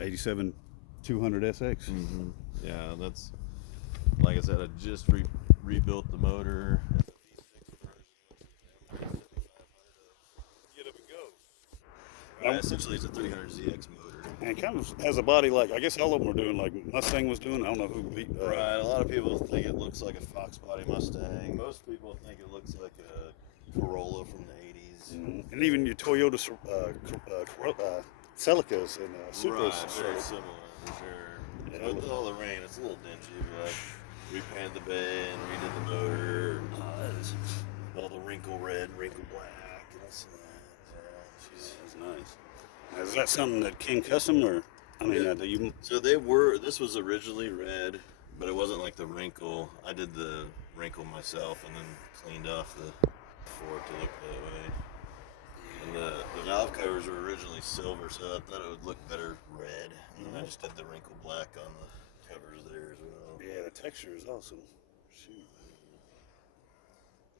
87 200 SX. Mm-hmm. Yeah, that's, like I said, I just rebuilt the motor. Get up and go. Essentially, it's a 300ZX motor. And it kind of has a body like, I guess all of them are doing, like Mustang was doing. I don't know who. Right, a lot of people think it looks like a Fox body Mustang. Most people think it looks like a Corolla from the 80s. Mm-hmm. And even your Toyota Celicas and Supras. Right, very similar, for sure. Yeah, with all the rain, it's a little dingy, but repainted the bed, redid the motor. All the wrinkle red, wrinkle black, and this and that. That's nice. Now, is that something that came custom, or I mean, Yeah. do you? So they were. This was originally red, but it wasn't like the wrinkle. I did the wrinkle myself, and then cleaned off the for it to look that way. And the valve covers were originally silver, so I thought it would look better red. And then I just did the wrinkle black on the covers there as well. Yeah, the texture is awesome. Shoot.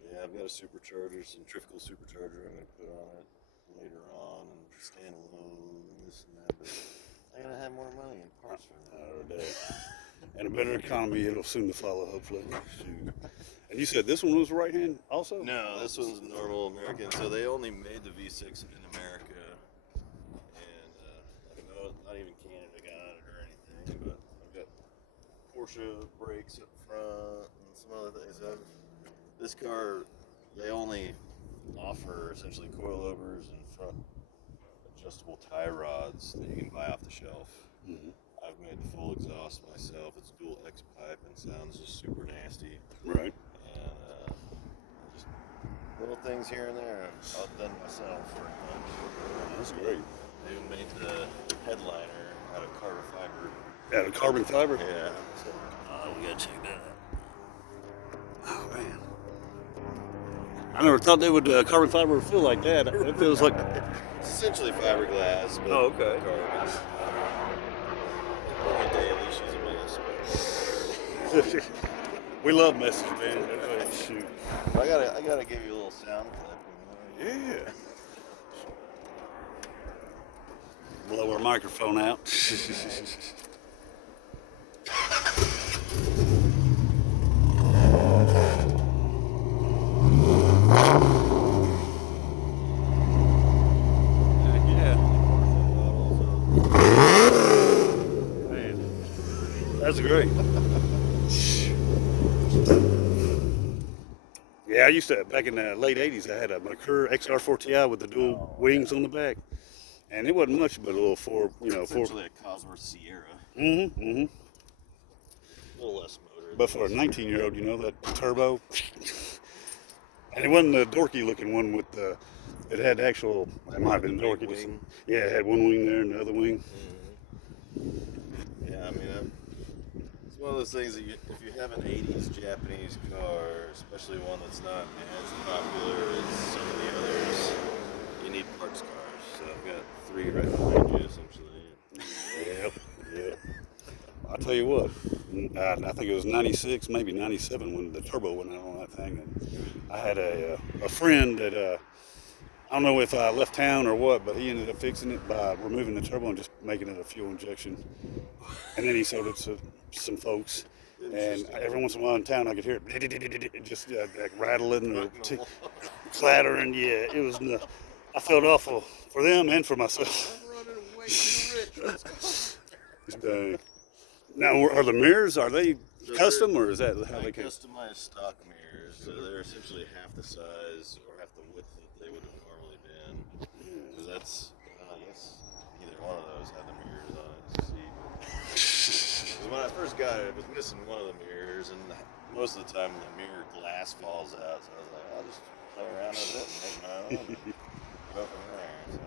Yeah, I've got a supercharger, centrifugal supercharger I'm going to put on it later on, and standalone, and this and that, but I got to have more money in parts for that. And a better economy, it'll soon to follow, hopefully. Shoot. And you said this one was right hand also? No, this one's normal American, so they only made the V6 in America, and no, not even Canada got it or anything, but I've got Porsche brakes up front and some other things. This car, they only offer essentially coilovers and front adjustable tie rods that you can buy off the shelf. Mm-hmm. I've made the full exhaust myself. It's dual X pipe and sounds just super nasty. Right. And just little things here and there I've done myself for a bunch. That's great. They even made the headliner out of carbon fiber. Out of carbon fiber? Yeah. So, we gotta check that out. Oh, man. I never thought they would carbon fiber would feel like that. It feels like. It's essentially fiberglass, but Oh, okay. carbon. Only day at least use a mess. We love messes, man. Shoot. I gotta give you a little sound clip. Yeah. Blow our microphone out. That's great. Yeah, I used to, back in the late 80s, I had a Mercury XR4Ti with the dual wings on the back. And it wasn't much but a little Essentially a Cosworth Sierra. Mm-hmm, mm-hmm. A little less motor. But for a 19-year-old, that turbo. And it wasn't the dorky looking one with the, it had actual, it might have been dorky. Wing. Yeah, it had one wing there and the other wing. Mm-hmm. Yeah, I mean, it's one of those things that if you have an 80s Japanese car, especially one that's not as popular as some of the others, you need parts cars. So I've got 3 right behind you, essentially. Yep. I'll tell you what, I think it was 96, maybe 97 when the turbo went out on that thing. And I had a friend that, I don't know if I left town or what, but he ended up fixing it by removing the turbo and just making it a fuel injection. And then he sold it to some folks. And every once in a while in town, I could hear it just like rattling or clattering. Yeah, it was. I felt awful for them and for myself. I'm running away from the rich. Dang. Now, are the mirrors, are they custom, or is that how they came? Customized stock mirrors. So they're essentially half the size or half the width that they would have normally been. Because that's, I guess, either one of those had the mirrors on it to see. Because when I first got it, it was missing one of the mirrors, and most of the time the mirror glass falls out. So I was like, I'll just play around with it and make my own. And go from there. So.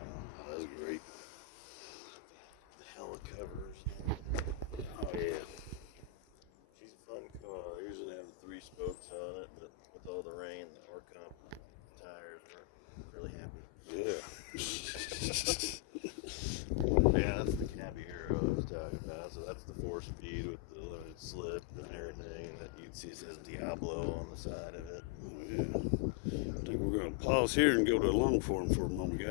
That's great. The hella covers. Oh, yeah. She's a fun car. I usually have the 3 spokes on it, but with all the rain, the Orcomp tires were really happy. Yeah. Yeah, that's the Cabby Hero I was talking about. So that's the 4-speed with the limited slip and everything that you'd see says Diablo on the side of it. Yeah. I think we're going to pause here and go to a long form for a moment, guys.